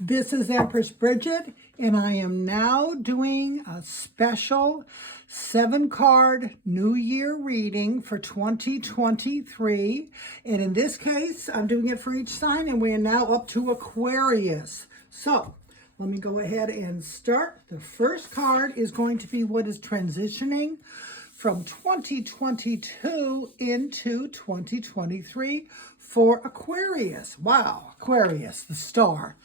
This is Empress Bridget, and I am now doing a special 7-card New Year reading for 2023. And in this case, I'm doing it for each sign, and we are now up to Aquarius. So let me go ahead and start. The first card is going to be what is transitioning from 2022 into 2023 for Aquarius. Wow, Aquarius, the star.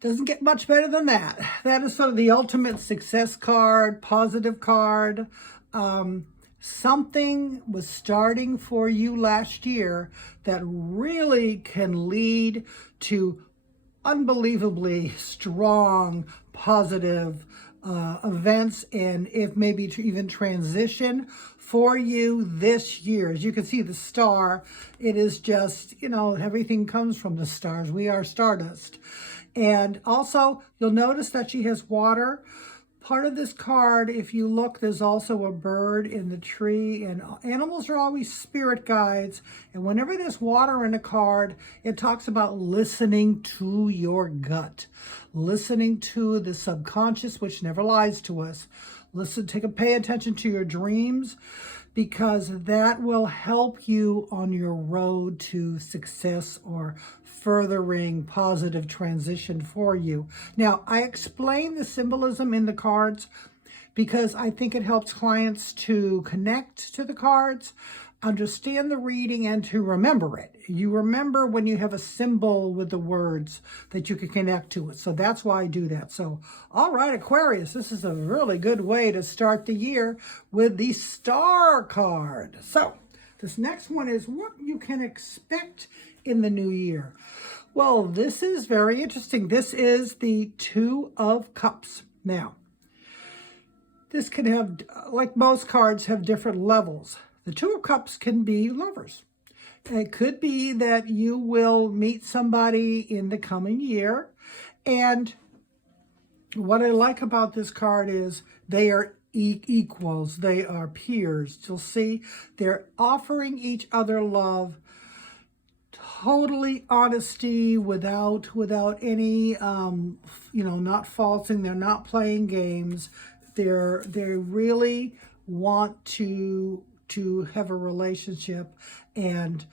Doesn't get much better than that. That is sort of the ultimate success card, positive card. Something was starting for you last year that really can lead to unbelievably strong, positive events, and if maybe to even transition for you this year. As you can see, the star, it is just, everything comes from the stars. We are stardust. And also, you'll notice that she has water. Part of this card, if you look, there's also a bird in the tree, and animals are always spirit guides. And whenever there's water in a card, it talks about listening to your gut, listening to the subconscious, which never lies to us. Pay attention to your dreams, because that will help you on your road to success or furthering positive transition for you. Now, I explain the symbolism in the cards because I think it helps clients to connect to the cards, understand the reading, and to remember it. You remember when you have a symbol with the words that you can connect to it. So that's why I do that. So, all right, Aquarius, this is a really good way to start the year with the star card. So this next one is what you can expect in the new year. Well, this is very interesting. This is the Two of Cups. Now, this can have, like most cards, have different levels. The Two of Cups can be lovers. It could be that you will meet somebody in the coming year. And what I like about this card is they are equals. They are peers. You'll see they're offering each other love, totally honesty, without any, not falsing. They're not playing games. They really want to have a relationship and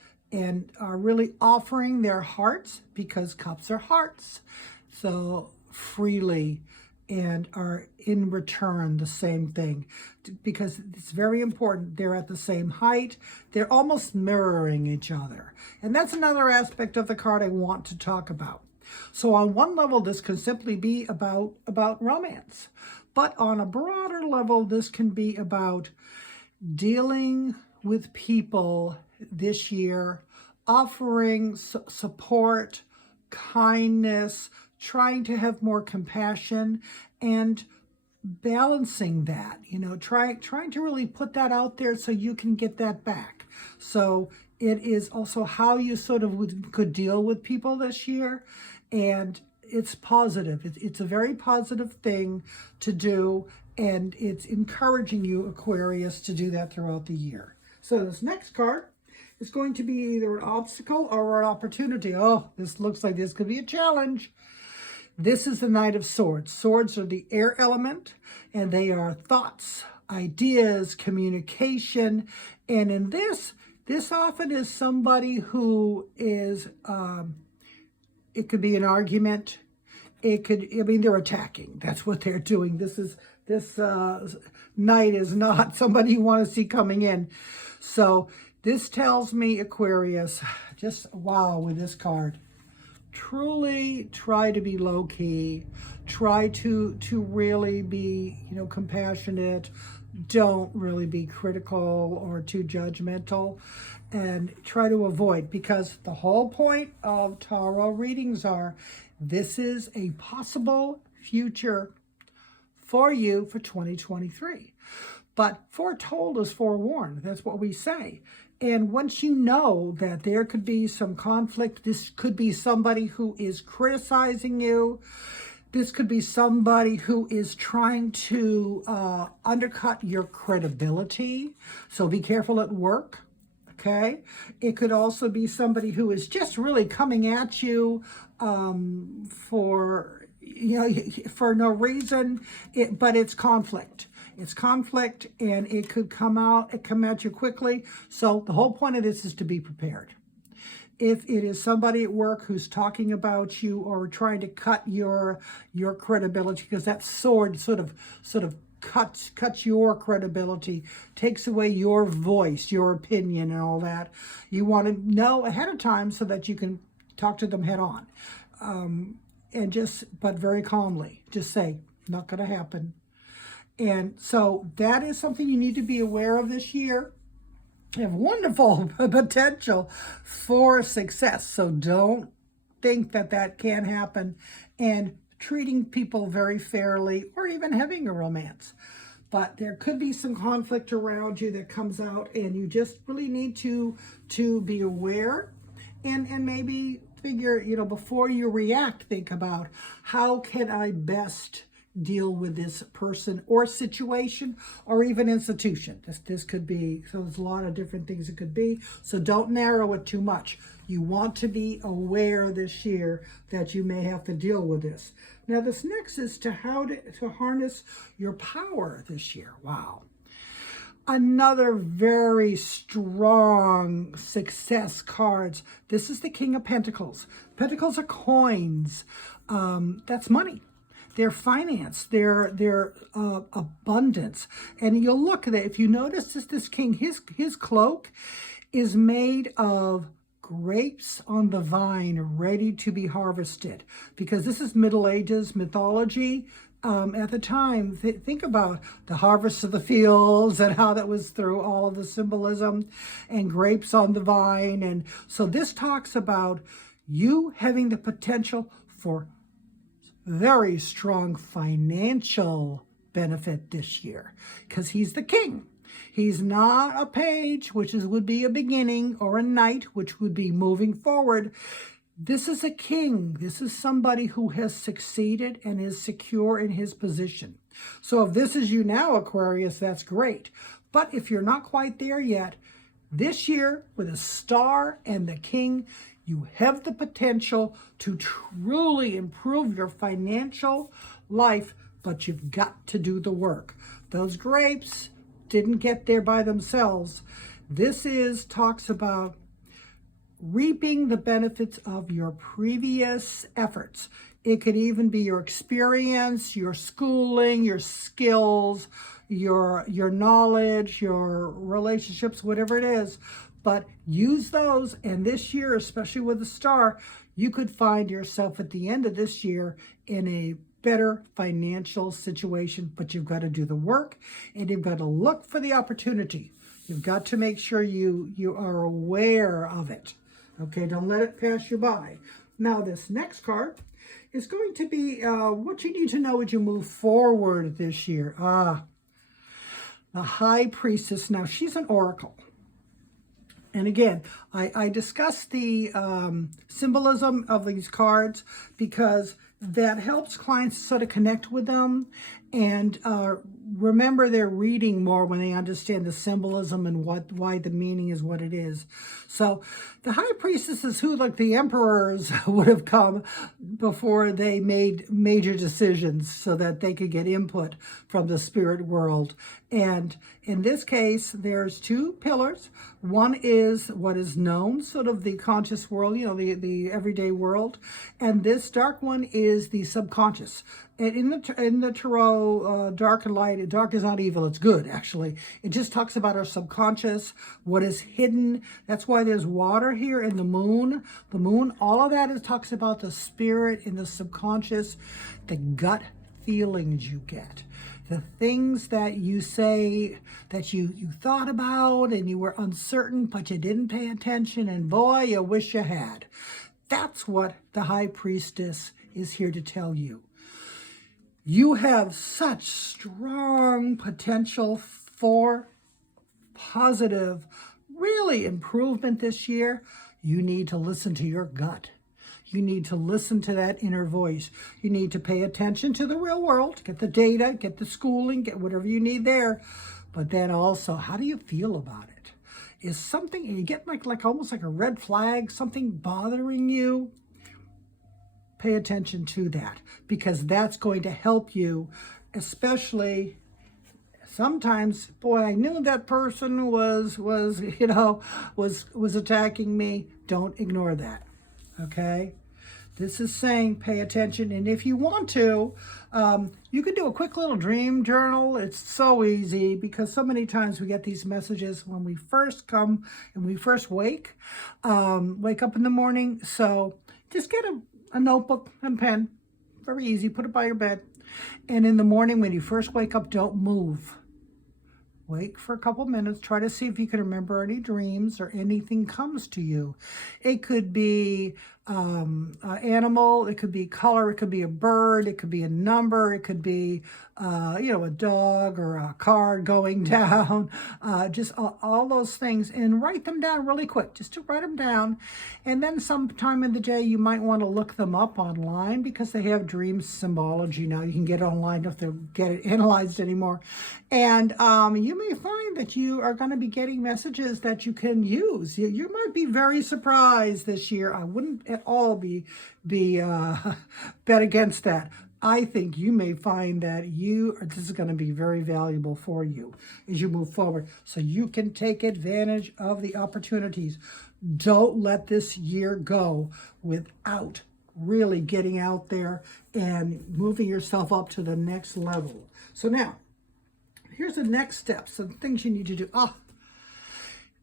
are really offering their hearts, because cups are hearts, so freely, and are in return the same thing, because it's very important. They're at the same height. They're almost mirroring each other. And that's another aspect of the card I want to talk about. So on one level, this can simply be about romance. But on a broader level, this can be about dealing with people this year, offering support, kindness, trying to have more compassion, and balancing that, trying to really put that out there so you can get that back. So it is also how you sort of could deal with people this year, and it's positive. It's a very positive thing to do, and it's encouraging you, Aquarius, to do that throughout the year. So this next card is going to be either an obstacle or an opportunity. Oh, this looks like this could be a challenge. This is the Knight of Swords. Swords are the air element, and they are thoughts, ideas, communication. And in this often is somebody who is, it could be an argument. They're attacking. That's what they're doing. This knight is not somebody you want to see coming in. So this tells me, Aquarius, just wow with this card. Truly try to be low-key. Try to really be, compassionate. Don't really be critical or too judgmental. And try to avoid, because the whole point of tarot readings are, this is a possible future for you for 2023. But foretold is forewarned. That's what we say. And once you know that there could be some conflict, this could be somebody who is criticizing you. This could be somebody who is trying to undercut your credibility. So be careful at work. Okay. It could also be somebody who is just really coming at you for, for no reason, but it's conflict. It's conflict, and it could come at you quickly. So the whole point of this is to be prepared. If it is somebody at work who's talking about you or trying to cut your credibility, because that sword sort of cuts your credibility, takes away your voice, your opinion, and all that. You want to know ahead of time so that you can talk to them head on, but very calmly, just say, not going to happen. And so that is something you need to be aware of this year. You have wonderful potential for success. So don't think that can't happen. And treating people very fairly, or even having a romance. But there could be some conflict around you that comes out, and you just really need to be aware and maybe figure, before you react, think about, how can I best deal with this person or situation or even institution. This could be, so there's a lot of different things it could be. So don't narrow it too much. You want to be aware this year that you may have to deal with this. Now this next is to how to harness your power this year. Wow. Another very strong success cards. This is the King of Pentacles. Pentacles are coins. That's money. Their finance, their abundance. And you'll look at it. If you notice this king, his cloak is made of grapes on the vine ready to be harvested. Because this is Middle Ages mythology. At the time, think about the harvest of the fields and how that was through all of the symbolism, and grapes on the vine. And so this talks about you having the potential for very strong financial benefit this year, because he's the king. He's not a page, which would be a beginning, or a knight, which would be moving forward. This is a king. This is somebody who has succeeded and is secure in his position. So if this is you now, Aquarius, that's great. But if you're not quite there yet, this year with a star and the king, you have the potential to truly improve your financial life, but you've got to do the work. Those grapes didn't get there by themselves. This talks about reaping the benefits of your previous efforts. It could even be your experience, your schooling, your skills, your knowledge, your relationships, whatever it is. But use those, and this year, especially with the star, you could find yourself at the end of this year in a better financial situation. But you've got to do the work, and you've got to look for the opportunity. You've got to make sure you are aware of it. Okay, don't let it pass you by. Now, this next card is going to be what you need to know as you move forward this year. The High Priestess. Now, she's an oracle. And again, I discussed the symbolism of these cards because that helps clients sort of connect with them and remember their reading more when they understand the symbolism and why the meaning is what it is. So the High Priestess is who, like the emperors, would have come before they made major decisions so that they could get input from the spirit world. And in this case, there's two pillars. One is what is known, sort of the conscious world, the everyday world. And this dark one is the subconscious. And in the tarot, dark and light, dark is not evil, it's good, actually. It just talks about our subconscious, what is hidden. That's why there's water here and the moon. The moon, all of that talks about the spirit in the subconscious, the gut feelings you get. The things that you say that you thought about and you were uncertain, but you didn't pay attention, and boy, you wish you had. That's what the High Priestess is here to tell you. You have such strong potential for positive, really improvement this year. You need to listen to your gut. You need to listen to that inner voice. You need to pay attention to the real world, get the data, get the schooling, get whatever you need there. But then also, how do you feel about it? Is something, you get like almost like a red flag, something bothering you? pay attention to that, because that's going to help you, especially sometimes. Boy, I knew that person was attacking me. Don't ignore that. Okay? This is saying pay attention. And if you want to, you can do a quick little dream journal. It's so easy, because so many times we get these messages when we first come and we first wake up in the morning. So just get a notebook and pen. Very easy. Put it by your bed. And in the morning when you first wake up, don't move. Wait for a couple minutes. Try to see if you can remember any dreams or anything comes to you. It could be an animal. It could be color. It could be a bird. It could be a number. It could be, a dog or a card going down. Just all those things. And write them down really quick. Just to write them down. And then sometime in the day, you might want to look them up online, because they have dream symbology now. You can get it online if they get it analyzed anymore. And you may find that you are going to be getting messages that you can use. You might be very surprised this year. I wouldn't at all be bet against that. I think you may find that this is going to be very valuable for you as you move forward, so you can take advantage of the opportunities. Don't let this year go without really getting out there and moving yourself up to the next level. So now, here's the next step, some things you need to do.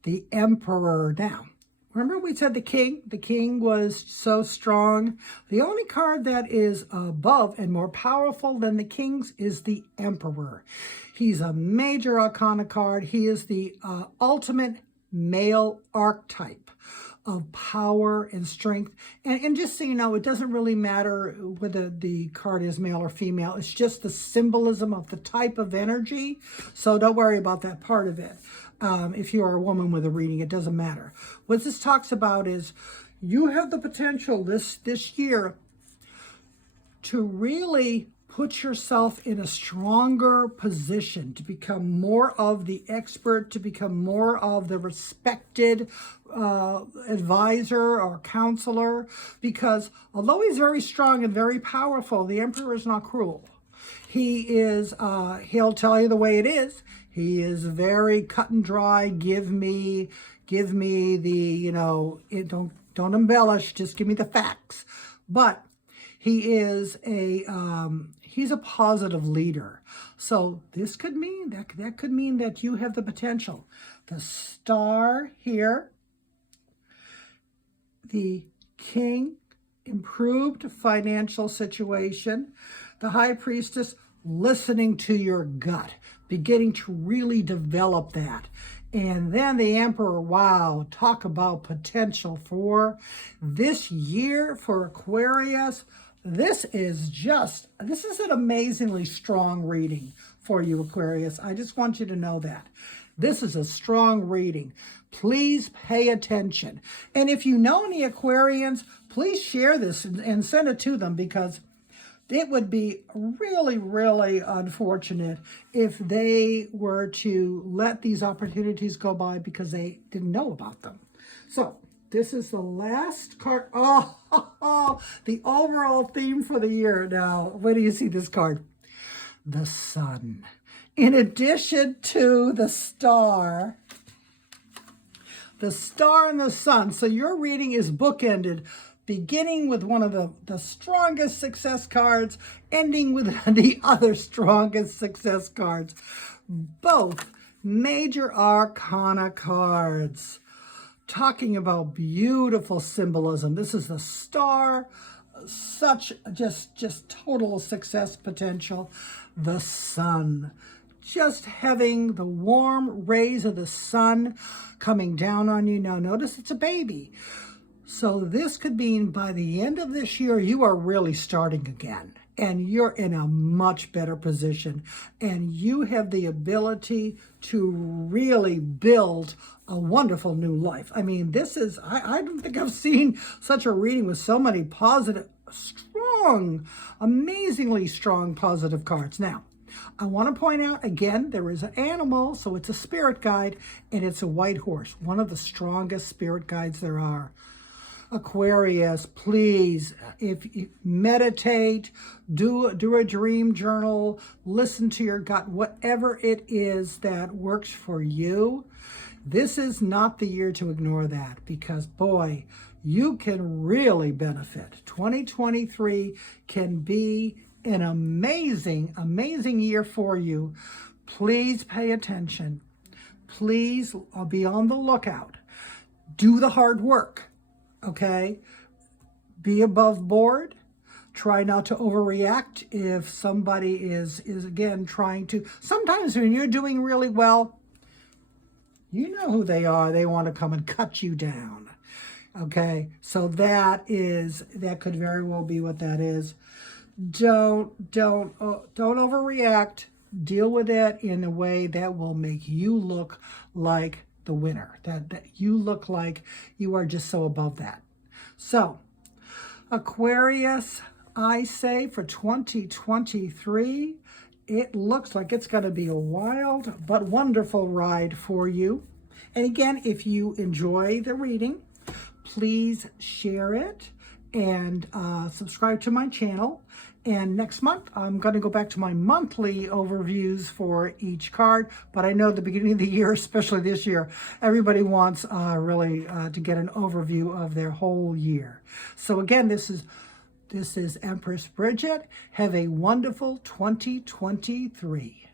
The Emperor. Now, remember we said the King? The King was so strong. The only card that is above and more powerful than the Kings is the Emperor. He's a major arcana card. He is the ultimate male archetype of power and strength. And just so you know, it doesn't really matter whether the card is male or female. It's just the symbolism of the type of energy. So don't worry about that part of it. If you are a woman with a reading, it doesn't matter. What this talks about is you have the potential this year to really put yourself in a stronger position, to become more of the expert, to become more of the respected advisor or counselor, because although he's very strong and very powerful, the Emperor is not cruel. He is, he'll tell you the way it is. He is very cut and dry. Give me the, don't embellish, just give me the facts. But he is he's a positive leader. So this could mean, that could mean that you have the potential. The Star here, the King, improved financial situation, the High Priestess, listening to your gut, beginning to really develop that. And then the Emperor, wow, talk about potential for this year for Aquarius. This is an amazingly strong reading for you, Aquarius. I just want you to know that. This is a strong reading. Please pay attention. And if you know any Aquarians, please share this and send it to them, because it would be really, really unfortunate if they were to let these opportunities go by because they didn't know about them. So this is the last card. Oh, the overall theme for the year. Now, where do you see this card? The Sun. In addition to the Star and the Sun. So your reading is bookended, beginning with one of the strongest success cards, ending with the other strongest success cards. Both major arcana cards. Talking about beautiful symbolism. This is the Star, such just total success potential. The Sun, just having the warm rays of the sun coming down on you. Now notice it's a baby. So this could mean by the end of this year, you are really starting again. And you're in a much better position. And you have the ability to really build a wonderful new life. I mean, this is, I don't think I've seen such a reading with so many positive, strong, amazingly strong positive cards. Now, I want to point out, again, there is an animal, so it's a spirit guide, and it's a white horse, one of the strongest spirit guides there are. Aquarius, please, if you meditate, do a dream journal, listen to your gut, whatever it is that works for you. This is not the year to ignore that, because boy, you can really benefit. 2023 can be an amazing, amazing year for you. Please pay attention. Please be on the lookout. Do the hard work. Okay, be above board. Try not to overreact if somebody is again trying to. Sometimes when you're doing really well, you know who they are. They want to come and cut you down. Okay, so that could very well be what that is. Don't overreact. Deal with it in a way that will make you look like the winner, that you look like you are just so above that. So Aquarius, I say for 2023, it looks like it's going to be a wild but wonderful ride for you. And again, if you enjoy the reading, please share it and subscribe to my channel. And next month, I'm going to go back to my monthly overviews for each card. But I know at the beginning of the year, especially this year, everybody wants really to get an overview of their whole year. So again, this is Empress Bridget. Have a wonderful 2023.